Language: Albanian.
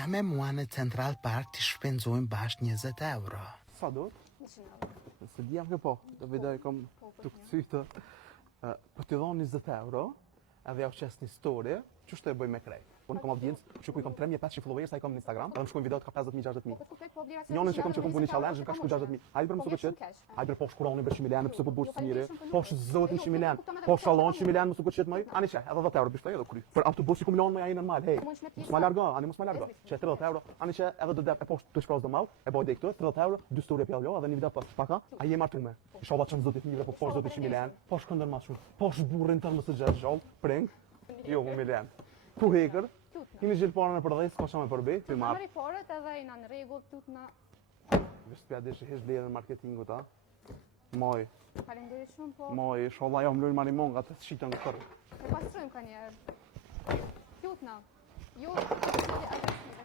Shkoja me mua në Central Park të shpenzojmë bashkë 20 euro. Sa duhet? 100 euro. Se di jam ke po, do vidoj kom të këcytë. Po t'i dhonë 20 euro, edhe ja u qes një story, që shtë e bëj me krej? Unë kam audiencë, që ku i kam 3500 followers, a i kam në Instagram, edhe më shkojnë videot ka 50.000-60.000. Njonën që kam që kom puni challenge, më ka shku 60.000. Hajde për më suko qëtë, hajde për po shkuroni për 100 milen, pëse po bush të mire, po shëzotin 100 milen, po shalon 100 milen, më suko qëtë mëj, ani që, edhe 10 euro bishtoj edhe kry. Për autobusi ku milon mëj, a i normal, hej, mos ma largo, ani mos ma largo, që 30 euro, ani që edhe do dep, e po të shkros do mal, e boj dhe këtu, 30 euro, 2 story e pjalljo, edhe një video për paka, a je martume. I shoba që në zotit njëve, po posh zotit 100 milen, posh këndër mas shumë, posh burrin tërë më së gjatë gjallë, preng, jo, më milen. Tu hekër, kemi gjithë parën e përdhej, s'ka shumë e përbi, të marë. Marri parët edhe i në regull, tutna. Vështë pja dhe që hesh bledhen marketingu ta. Moj, Faleminderit shumë, po. moj, sholla jo më lujnë marimonga të shqitën këtër. E pastrojmë ka njerë. Tutna. Jo, agresivë.